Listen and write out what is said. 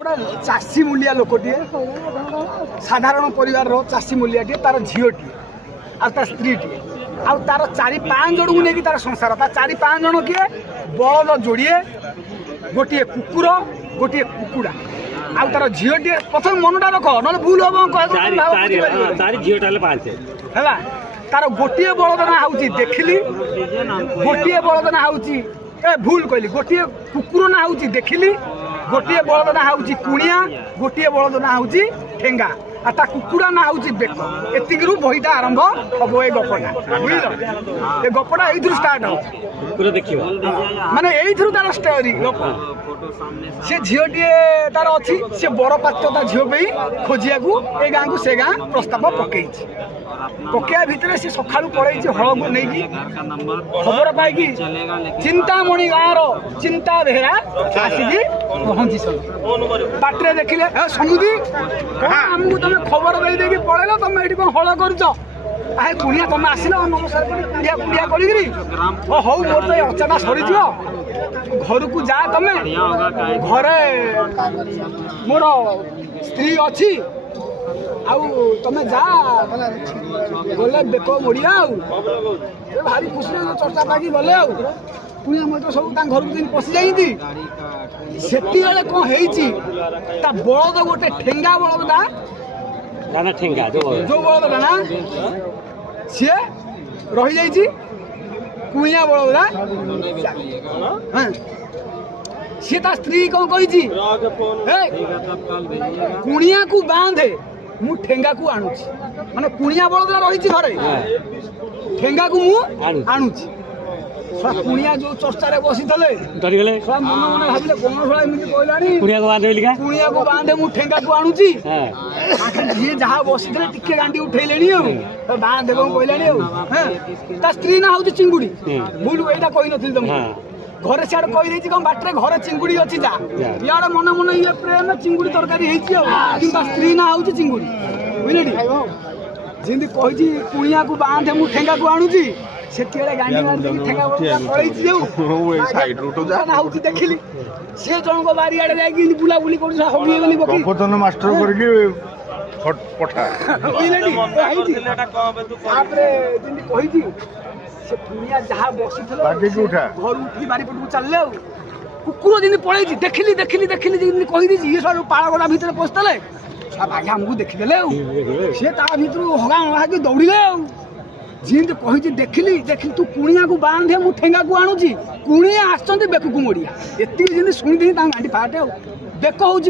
चाषी मूलिया लोकटे साधारण परिवार चाषी मूलियाटे तार झीटी आ स्त्री टे आ तार 4-5 जन को लेकिन तार संसार तार 4-5 जन किए बलद जोड़े गोटे कुकुर गोटे कुकुड़ा आ तार झीटे प्रथम मनटा रख ना भूल हम है तार गोटे बलद ना हूँ देखिली गोटे बलद ना हूँ भूल कहली गोटे कुकुर ना हूँ देखिली गोटे बलद ना हूँ कुणिया गोटे बलद ना हूँ ठेंगा आ ता कुकुड़ा ना हूँ बेक एतिक बहीटा आरंभ हम ये गपटा बुझल ये गपटा ये स्टार्ट हो माने ये तार स्टोरी गप से झीटे तार अच्छी से बड़ पात्र ता झील पे खोजिया ए गाँ को से गाँ प्रस्ताव पकई पकड़ा भितर से सका पड़े हल को नहीं खबर पाई चिंतामणि गाँव चिंता बेहरा आसिकी पहुँची बाटे देखिले समुदी आमको तुम खबर दे देकी पड़ेल तुम ये कौन हल कर कुणिया तुम आसिल नमस्कार कुड़िया कुड़िया कर हौ मोर तो अचाना सरी घर को जा तुम घरे मोर स्त्री अच्छी आउ तुम जा गले बेक मोड़िया भारी खुशी चर्चा पाकि गले कुणिया मत सब घर को दिन पशि जाती से कौन है बलद गोटे ठेंगा बलदा ठेंगा जो बलदा ना सी रही जाइए कुणिया बलदा सी ता स्त्री कौन कही कुणिया को बांधे मु ठेंगा को आणुची माने कुणिया बलदा रही घरे ठेंगा को मु आणुची कुणिया जो चर्चा बसी डरीगले मन मन भाविले कौन सला एमती कहलानी कुणिया को बांधे मु ठेंगा को आणुची जी जहाँ बसी टिके गांडी उठेले बांधे कौन कहलानी ता स्त्री ना हूँ चिंगुड़ी भूल यहाँ कही नी तुम घरे सियाड़ कही कौन बाटे घरे चिंगुड़ी अच्छी जा इे मन मन ये प्रेम चिंगुड़ी तरकारी स्त्री ना हूँ चिंगुड़ी बुझे जमी कही कुणिया को बांधे मु ठेंगा को आणुची से गांधी ठेंगा पलैसी देखिली से जन को बारियाड़े जाकि बुलाबुली कर मास्टर जहाँ बसी घर उठी बारीपट को चल कुकुर जमी पलैी देखिली देखिली देखिली जमी कहीदी ये सब पाड़गड़ा भितर पशिले भाई आमको देखीदे सी भर हगा हगा दौड़े जीत कही देखिली देखिली तू कुणिया को बांधे मु ठेंगा को आणुची कुणिया आसछन्ती बेक को मोड़िया एति जमी शुणी गांडी फाटे बेक हूँ